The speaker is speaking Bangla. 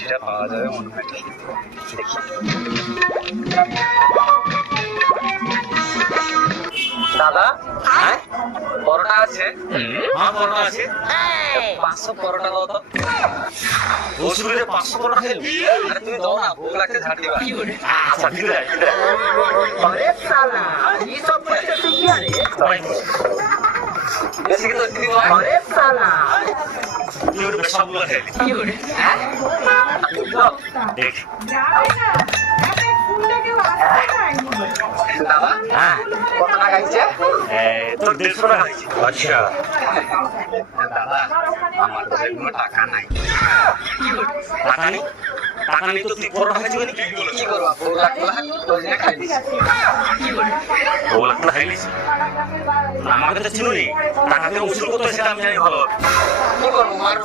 রুটিটা পাওয়া যাবে মনে হয়। দেখি দাদা, হ্যাঁ পরোটা আছে? হ্যাঁ পরোটা আছে। 500 পরোটা দাও তো। ওষুধে 500 পরোটা খেলো? আরে তুমি দাও না, ভোগ লাগতে ঝাড় দিবা। আচ্ছা ঠিক আছে ঠিক আছে। अरे साला ये सब करते क्या रे? বেশি কিন্তু দিবা। अरे साला তুই ওটা সবগুলো খেলি। দেখ দাদা, হ্যাঁ কত টাকা হয়েছে? তোর 150 টাকা হয়েছে। আচ্ছা দাদা, আমার কাছে কোনো টাকা নাই। টাকা নেই? টাকা নেই তো তুই পরোটা খাচ্ছি মানে কি? কি করবা, ভোগ লাগতে ওই জন্য খাই দিছি। ওগুলো তো খাইলিস। আমাকে তো চিনুনি, টাকা দিয়ে উসুল করতে সেটা আমি জানি ভালো। কি করবো, মার